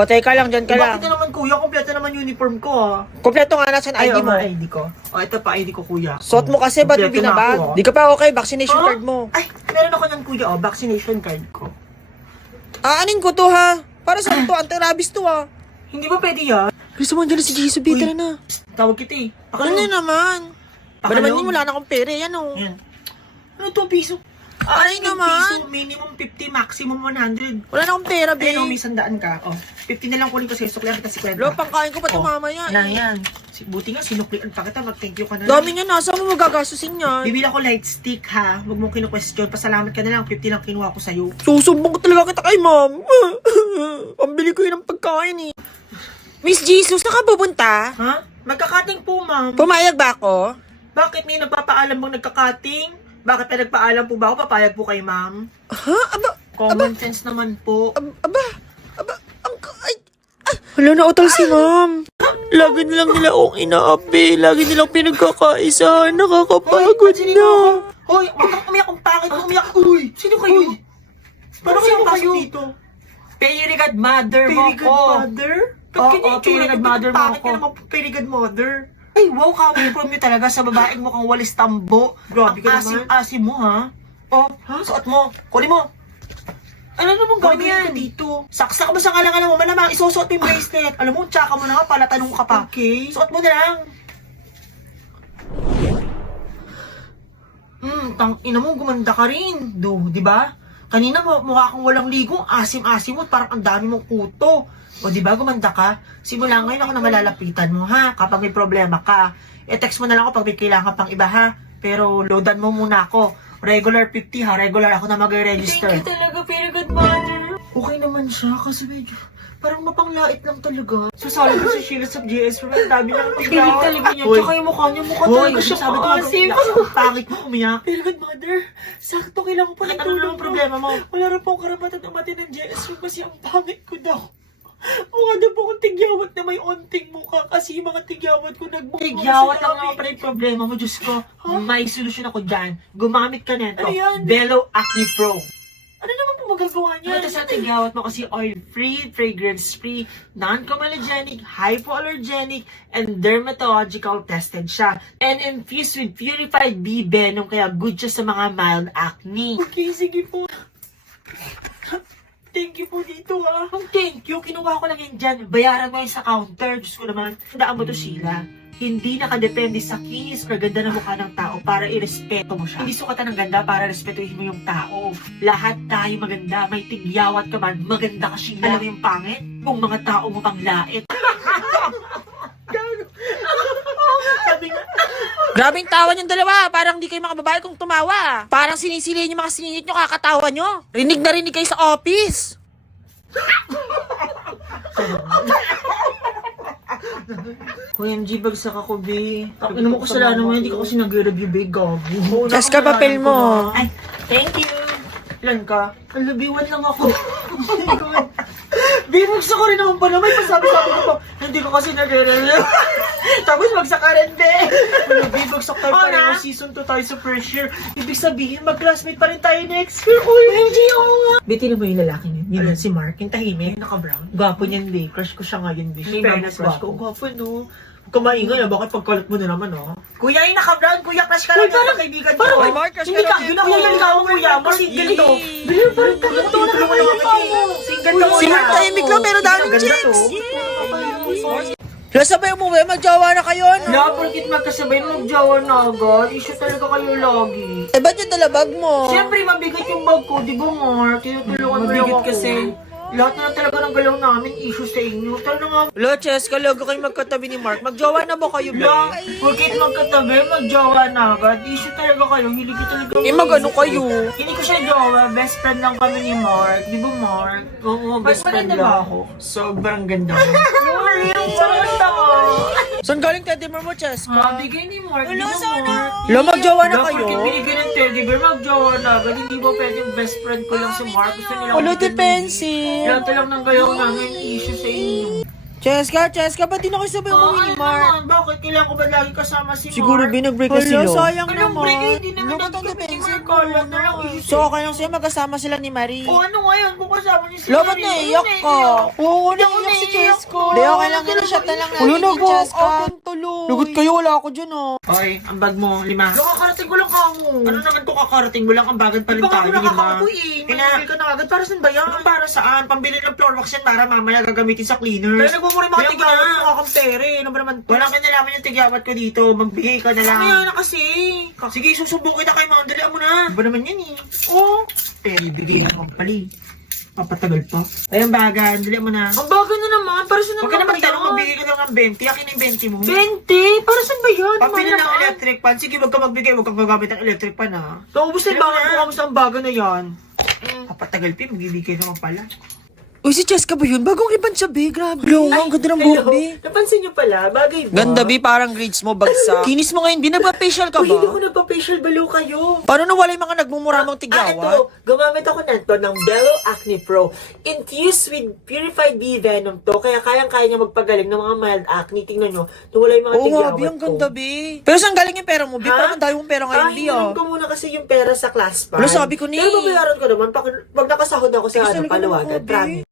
O, teka lang, dyan ka lang. Bakit naman kuya? Kompleto naman uniform ko ah. Kompleto nga nasan ID mo. ID ko. O, ito pa ID ko kuya. Suot mo kasi, ba't may Kompleto na binabag? ako, oh. Di ka pa okay, vaccination card mo. Ay, meron ako ng kuya, vaccination card ko. Aanin ko to ha. Para saan to? Anti-rabies to ha. Hindi ba pwede yan? Gusto mo dyan si Jesus, Uy. bita na. Tawag kita eh. Ano naman? Ba naman Pakalong. yun, wala na akong pere, yan o. Yan. Ano to, piso? Aray naman. Piso, minimum 50, maximum 100. Wala na akong pera, be. Ayun, may 100 ka. Oh, 50 na lang kunin ko sa'yo. Suklihan kita si Kwenta. Lo, pangkain ko pa ito mamaya. Na yan. Buti nga, sinuklian pa kita. Mag-thank you ka na Dami nga, nasa mo magagasusin yan. Bibili ako light stick ha. Huwag mong kinu-question. Pasalamat ka na lang. 50 lang kinuha ko sa'yo. Susumbong ko talaga kita kay ma'am. Pambili ko yun ng pagkain eh. Miss Jesus, nakabubunta? Ha? Magkakating po, ma'am. Pumayag ba ako? Bakit may nagpapaalam bang nagkakating? Bakit may nagpaalam po ba ako? Papayag po kay ma'am. Ha? Common sense naman po. Wala na utol si ma'am. Lagi nilang nila akong inaapi. Lagi nilang pinagkakaisahan. Nakakapagod Sino na. Hoy, huwag kang umiyak kung pangit mo umiyak. Uy, sino kayo? Paano kayo kayo dito? Perigad mother mo ko. Perigad mother? Oo, perigad mother mo ko. Bakit ka naman perigad mother? Ay, wow, kami from you talaga sa babaeng mo kang walis tambo. Grabe ka naman. Asim mo, ha? Oh, suot mo. Kunin mo. Ano namang gagawin ko dito? Saksak mo sa kalangan mo, malamang isusuot mo yung bracelet. Alam mo, tsaka mo na nga, palatanong ka pa. Okay. Suot mo na lang. Tang ina mo, gumanda ka rin. Di ba? Kanina mukha kang walang ligo, asim-asim mo, parang ang dami mong kuto. O di ba, gumanda ka? Simula ngayon ako na malalapitan mo, ha? Kapag may problema ka. E-text mo na lang ako pag may kailangan pang iba, ha? Pero loadan mo muna ako. Regular 50, ha? Regular ako na mag-register. Thank you talaga, very good mother. Okay naman siya, kasi medyo parang mapanglait lang talaga. Sasali ko sa Sheila sa GS, pero ang dami lang tiglaw. Hindi talaga niya, tsaka yung mukha niya, mukha talaga siya sabi ko, ang pangit mo umiyak. Very good mother, sakto kailangan po ng tulong. Ano problema mo? Wala rin po karapatan umati ng GS kasi ang pangit ko daw. Mukha na po akong tigyawat na may onting mukha kasi yung mga tigyawat ko nagbuka. Tigyawat lang naman pala yung problema mo, Diyos ko. May solusyon ako dyan. Gumamit ka nito. Bello Acne Pro. Ano naman po magagawa niya? Ito sa tigyawat mo kasi oil-free, fragrance-free, non-comedogenic, hypoallergenic, and dermatological tested siya. And infused with purified bee venom kaya good siya sa mga mild acne. Okay, sige po. Thank you po dito ha. Thank you. Kinuha ko lang yan dyan. Bayaran mo yan sa counter. Diyos ko naman. Tandaan mo to, Sheila. Hindi nakadepende sa kinis or ganda ng mukha ng tao para irespeto mo siya. Hindi sukatan ng ganda para respetuhin mo yung tao. Lahat tayo maganda. May tigyawat ka man. Maganda ka, Sheila. Alam mo yung pangit? Kung mga tao mo pang lait. Grabing tawa niyong dalawa. Parang di kayo makababae kung tumawa. Parang sinisilihin yung mga siningit nyo, kakatawa nyo. Rinig na rinig kayo sa office. OMG, bagsak ako, be. Ano mo kasalanan mo, hindi ko kasi nag-review, be, gago. Tas ka papel mo. Ay, thank you. Ilan ka? Ang labiwan lang ako. Be, bagsak ko rin naman pala. May pasabi-sabi ko pa. Hindi ko kasi nag-review. Tapos bagsak ka rin, be. Ano, be, bagsak tayo pa rin. Season 2 tayo sa first year. Ibig sabihin, mag-classmate pa rin tayo next year. OMG, oo nga. Be, tinan mo yung lalaki niya. Yun, si Mark. Yung tahimik. Naka-brown. Gwapo niyan, be. Crush ko siya ngayon, be. May fairness, crush ko. Gwapo, no? Kumaingay, bakit pagkalat mo na naman, oh? Kuya, yung naka-brown, kuya, crush ka lang yung kaibigan ko. Ay, Mark, crush Hindi ka ka, lang ginawin ka mo, kuya. Mo, single to. Bili, parang tagal to na naman yung mo. Single to, Si Mark tahimik lang, pero daming chicks. Sabay umuwi, magjawa na kayo, no? Na, porkit magkasabay, magjawa na agad. Issue talaga kayo lagi. Eh, ba't yung dalabag mo? Siyempre, mabigat yung bag ko, di ba, Mark? Tinutulungan mo lang ako. Kasi, lahat na talaga ng galaw namin, issue sa inyo. Talaga nga, Lo, Cheska, logo kayo magkatabi ni Mark. Magjawa na ba kayo, ba? porkit magkatabi, magjawa na agad. Issue talaga kayo, hindi ko talaga. Eh, mag-ano kayo? Hindi ko siya jowa, best friend lang kami ni Mark. Di ba, Mark? Oo, best friend lang ako. Sobrang ganda mo. Sobrang tama. Saan galing teddy bear mo, Cheska? Bigay ni Mark, di ba, sana. Mark? Lo, magjawa na kayo? Porkit binigay ng teddy bear, magjowa na agad. Hindi ba pwedeng best friend ko lang si Mark? Gusto nila Ulo, depensi. lahat lang ng galaw namin issue sa inyo. Cheska, ba't di na kayo sabay umuwi ni Mark? naman? Bakit? Kailangan ko ba lagi kasama si Siguro Mark? binag-break na sila. Sayang Anong naman. break? Hindi naman Ano ba nagkikita itong ni defensive Mark? Kala na lang isip. So, okay lang sa'yo magkasama sila ni Marie. O ano ngayon? Kung kasama niya si Lobat Marie, na ano iyak ka. Oo, Hindi ako naiyak si naiiyak Cheska. ko. Hindi, okay lang yun. Shot na lang natin Ulo, yung Cheska. tuloy. Lagot kayo, wala ako dyan ah. Oy, ang bag mo, 5. Kakarating ko lang kamo. Ano naman to kakarating mo lang? Ang bagan pa rin tayo, 5. Pinamili ka na agad. Para saan ba yan? Para saan? Pambili ng floor wax yan para mamaya gagamitin sa cleaner. Kaya nagmumuri mga tigawat mo kakang pere. Ano ba naman? Walang kinalaman yung tigawat ko dito. Magbigay ka na lang. Mamaya na kasi. Sige, susubukin na kay mga dalian mo na. Ano ba naman yan eh? Oo. Pero ibigay naman pali. Papatagal pa. Ay, ang bagan. Dalian mo na. Ang bagan na naman. Para saan naman? Huwag ka na magtanong. Magbigay ka lang ng 20. Akin na yung 20 mo. 20? Para saan ba yan? Pabili ng electric pan. Sige, wag ka magbigay. Wag kang gagamit ng electric pan ha. Naubos na yung bagan ko. Kamusta ang bagan na yan? Papatagal pa. Magbibigay naman pala. Uy, si Cheska ba yun? Bagong riban siya, be. Grabe. Ang ganda ng buhok, be. Napansin niyo pala, bagay ba? Ganda, be. Parang grades mo, bagsak. Kinis mo ngayon, be. Nagpa-facial ka Uy, hindi ba? ko nagpa-facial balo kayo. Paano nawala yung mga nagmumuramang tigawat? Ito, gumamit ako nito ng Bello Acne Pro. Infused with purified bee venom to, kaya kayang-kaya niya magpagaling ng mga mild acne. Tingnan nyo, nawala yung mga Oo tigawat nga, be. Ang ko. ganda, be. Pero saan galing yung pera mo, be? Ha? Parang ang dami mong pera ngayon, be, Hiniram ah. ko muna kasi yung pera sa class fund. Wala, sabi ko ni. Pero babayaran ko naman pag nakasahod ako sa Kasi talaga palawagan. naman ako, be. Promise.